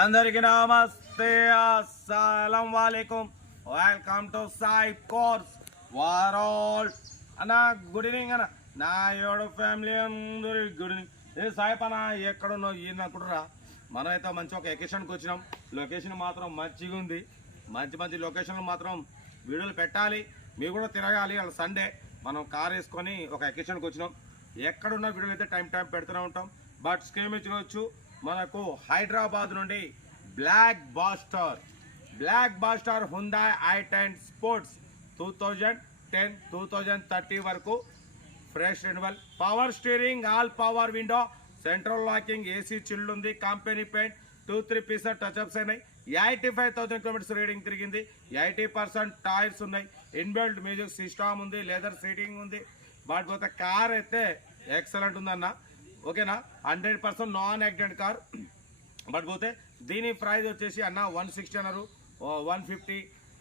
అందరికి నమస్తే, అస్సలం వాలేకుం. వెల్కమ్ టు సాయి కోర్స్ వారోల్ అన్న. గుడ్ ఈవినింగ్ అన్న. నా ఏడు ఫ్యామిలీ అందరూ గుడ్ ఈవినింగ్. ఏ సాయి పన ఎక్కడున్నావు ఈయననుకుంటురా? మనమైతే మంచి ఒక ఎకేషన్కి వచ్చినాం. లొకేషన్ మాత్రం మంచిగా ఉంది. మంచి మంచి లొకేషన్లు మాత్రం వీడియోలు పెట్టాలి, మీరు కూడా తిరగాలి. అలా సండే మనం కార్ వేసుకొని ఒక ఎకేషన్కి వచ్చినాం. ఎక్కడున్న వీడియోలు అయితే టైం పెడుతూనే ఉంటాం. బట్ స్క్రీన్ చూడవచ్చు, మనకు హైదరాబాద్ నుండి black buster Hyundai i10 sports 2010-2030 వరకు fresh renewal, power steering, all power window, central locking, AC chilled ఉంది, కంపెనీ పెయింట్, 2-3 పీసెస్ టచ్అప్స్ అయినాయి. 85,000 కిలోమీటర్స్ రీడింగ్ తిరిగింది. 80% టైర్స్ ఉన్నాయి. ఇన్బిల్ట్ మ్యూజిక్ సిస్టమ్ ఉంది, లెదర్ సీటింగ్ ఉంది. బట్ పోతే కార్ అయితే ఎక్సలెంట్ ఉందన్న. ఓకేనా, 100% నాన్ యాక్సిడెంట్ కార్. బట్ పోతే దీని ప్రైస్ వచ్చేసి అన్న 160 అన్నారు, 150,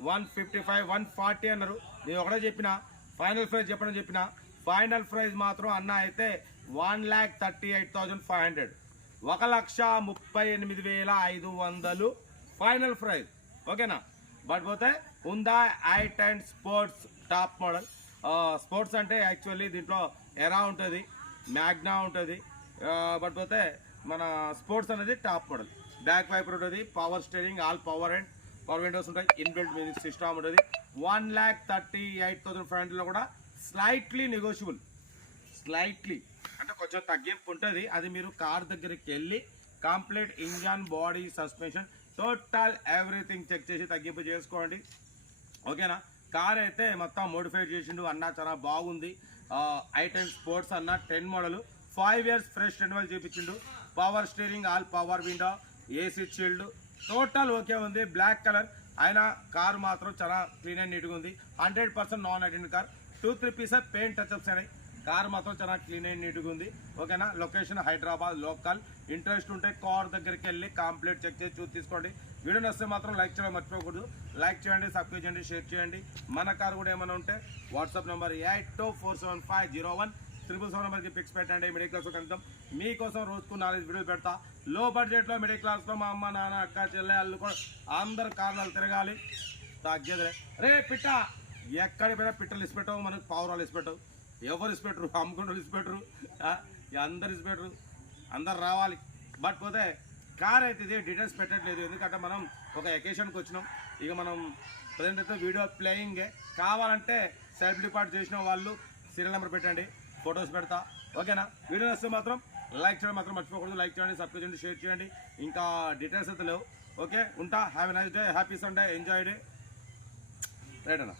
155, 140 అన్నారు. నేను ఒకటే చెప్పిన, ఫైనల్ ప్రైస్ చెప్పిన ఫైనల్ ప్రైస్ మాత్రం అన్న అయితే 1,38,500, 1,38,500 ఫైనల్ ప్రైస్. ఓకేనా. బట్ పోతే Hyundai i10 sports top model. Sports అంటే యాక్చువల్లీ దీంట్లో ఎరా ఉంటుంది, మ్యాగ్నా ఉంటుంది. బట్ పోతే మన స్పోర్ట్స్ అనేది టాప్ మోడల్. బ్యాక్ వైపర్ ఉంటుంది, power steering, all power and power Windows ఉంటాయి, ఇన్బిల్ట్ మ్యూజిక్ సిస్టమ్ ఉంటుంది. 1,38,500 కూడా స్లైట్లీ నెగోషియబుల్. స్లైట్లీ అంటే కొంచెం తగ్గింపు ఉంటుంది. అది మీరు కార్ దగ్గరికి వెళ్ళి complete engine, body, suspension, total everything check చేసి తగ్గింపు చేసుకోండి. ఓకేనా. కార్ అయితే మొత్తం మోడిఫై చేసిండు అన్న, చాలా బాగుంది. i10 స్పోర్ట్స్ అన్న 10 మోడల్, 5 years ఫ్రెష్ రెన్యువల్ చేయించిండు. Power steering, all power window, AC chilled, total okay ఉంది. బ్లాక్ కలర్ అయినా కార్ మాత్రం చాలా క్లీన్ అండ్ నీట్గా ఉంది. 100% non accident car. 2-3 pieces paint touch ups అయినాయి. కార్ మాత్రం చాలా క్లీన్ అండ్ నీట్గా ఉంది. ఓకేనా. Location Hyderabad local. ఇంట్రెస్ట్ ఉంటే కార్ దగ్గరికి వెళ్ళి కంప్లీట్ చెక్ చేసి చూసి తీసుకోండి. వీడియో నచ్చితే మాత్రం లైక్ చేయడం మర్చిపోకూడదు. లైక్ చేయండి, సబ్స్క్రైబ్ చేయండి, షేర్ చేయండి. మన కార్ కూడా ఏమైనా ఉంటే వాట్సాప్ నెంబర్ 82475077 నెంబర్కి పిక్స్ పెట్టండి. మిడిల్ క్లాస్ కనుక మీకోసం రోజుకు 4 వీడియోలు పెడతా. లో బడ్జెట్లో మిడిల్ క్లాస్లో మా అమ్మ, నాన్న, అక్క, చెల్లె, అల్లు కూడా అందరు కార్లు తిరగాలి. తగ్గేది రే పిట్ట, ఎక్కడికి పోయినా పిట్టలు ఇసిపెట్టవు, మనకు పావురాలు ఇసిపెట్టవు. ఎవరు ఇసిపెట్టరు, అమ్ముకుంటారు ఇసిపెట్టరు, అందరు ఇసిపెట్టరు, అందరు రావాలి. బట్ పోతే కార్ అయితే ఇది డీటెయిల్స్ పెట్టట్లేదు, ఎందుకంటే మనం ఒక ఎకేషన్కి వచ్చినాం. ఇక మనం ప్రజెంట్ అయితే వీడియో ప్లేయింగే. కావాలంటే సెల్ఫ్ డిపార్ట్ చేసిన వాళ్ళు సీరియల్ నెంబర్ పెట్టండి, ఫొటోస్ పెడతా. ఓకేనా. వీడియో వస్తే మాత్రం లైక్ చేయడం మాత్రం మర్చిపోకూడదు. లైక్ చేయండి, సబ్స్క్రైబ్ చేయండి, షేర్ చేయండి. ఇంకా డీటెయిల్స్ అయితే లేవు. ఓకే, ఉంటా. Have a nice day, happy Sunday, enjoy day. Right అన్న.